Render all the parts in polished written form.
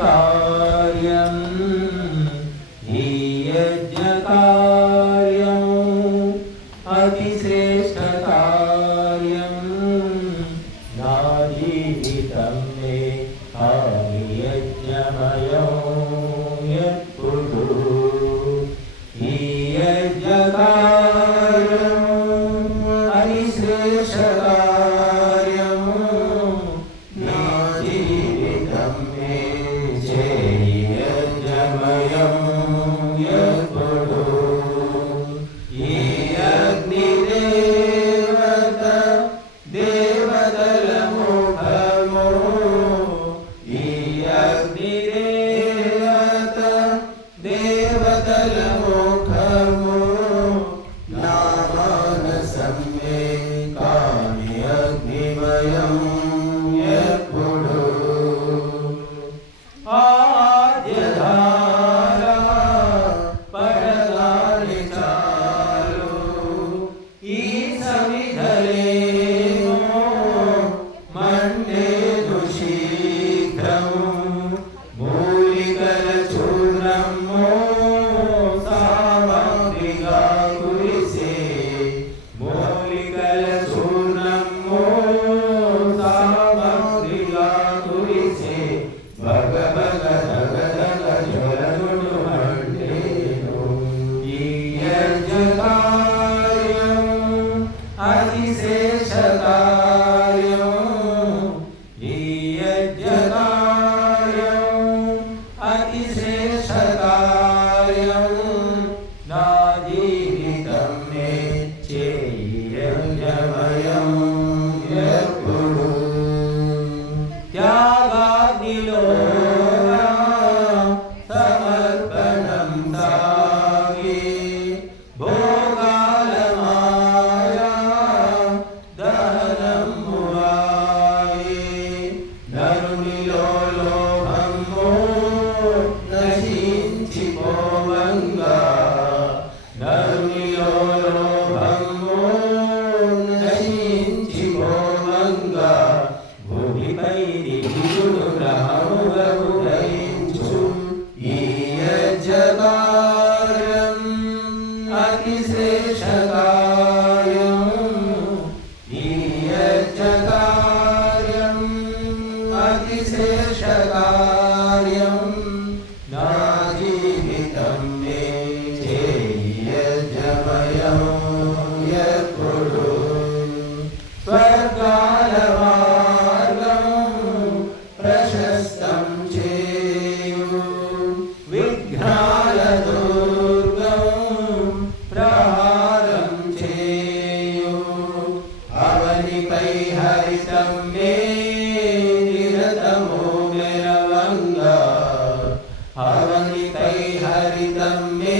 కార్యం ఈ యజ్ఞకార్యం అతి శ్రేష్ఠ కార్యం నా జీవితం మే కాని యజ్ఞమయం ఎప్పుడు ఈ యజ్ఞకార్యం అతి శ్రేష్ఠ కార్యం నా జీవితం మే యజ్ఞమయం ఎప్పుడు ఈ అగ్నిదేవత దేవతల ముఖము ఈ అగ్నిదేవత దేవతల ముఖము నా మానసం మే కాని అగ్నిమయం ఎప్పుడు ఆద్యధారా పడగాలి చాలు ఈ సమిధలేమో మండేదు శీఘ్రము మూలికల చూర్ణము సామగ్రిగా కురిసే మూలికల చూర్ణము సామగ్రిగా కురిసే భగ భగ ధగ ధగ జ్వలములు మండేను ఈ యజ్ఞకార్యం అతి శ్రేష్ఠ కార్యం ఈ యజ్ఞకార్యం అతి శ్రేష్ఠ కార్యం నా జీవితం మే యజ్ఞమయం ఎప్పుడు త్యాగాగ్నిలో సమర్పణం సాగి భోగాల మాయా దహనము ఆయి నరునిలో లోభము నశించిపోవంగా నరునిలో లోభము నశించిపోవంగా భూమిపై దిగుడు గ్రహముగా ఉదయించు ఈ యజ్ఞకార్యం అతి శ్రేష్ఠ కార్యం ఈ యజ్ఞకార్యం అతి శ్రేష్ఠ కార్యం నా జీవితం మే యజ్ఞమయం ఎప్పుడు స్వర్గాల మార్గం ప్రశస్తం చేయు విఘ్నాల దుర్గం ప్రహారం చేయు అవనిపై హరితం మే నిరతము మెరవంగా అవనిపై హరితం మే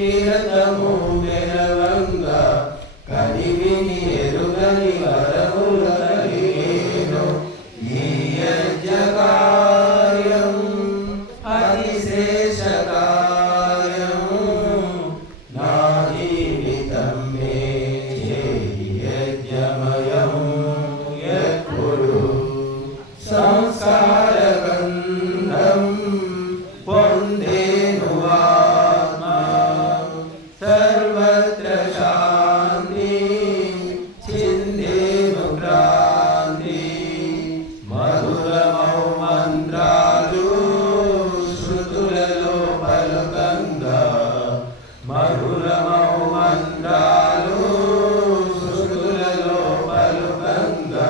నిరతము మెరవంగా కనివిని ఎరుగని వరముల కలిగేను ఈ యజ్ఞకార్యం అతి శ్రేష్ఠ కార్యం నా జీవితం మే యజ్ఞమయం ఎప్పుడు సంస్కార గంధం పొందేను ఆత్మ సర్వత్ర శాంతి చిందేను క్రాంతి మధురమౌ మంత్రాలు శృతులలో పలుకంగా మధురమౌ మంత్రాలు శృతులలో పలుకంగా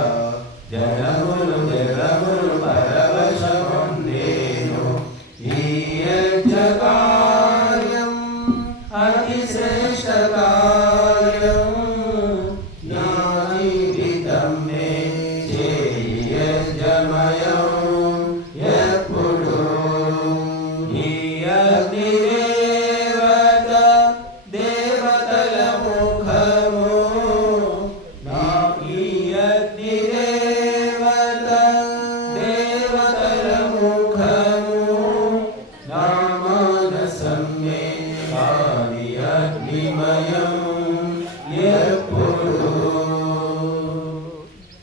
జనములు జగములు పరవశముందేను ఈ యజ్ఞకార్యం అతి శ్రేష్ఠ కార్యం నా జీవితం మే యజ్ఞమయం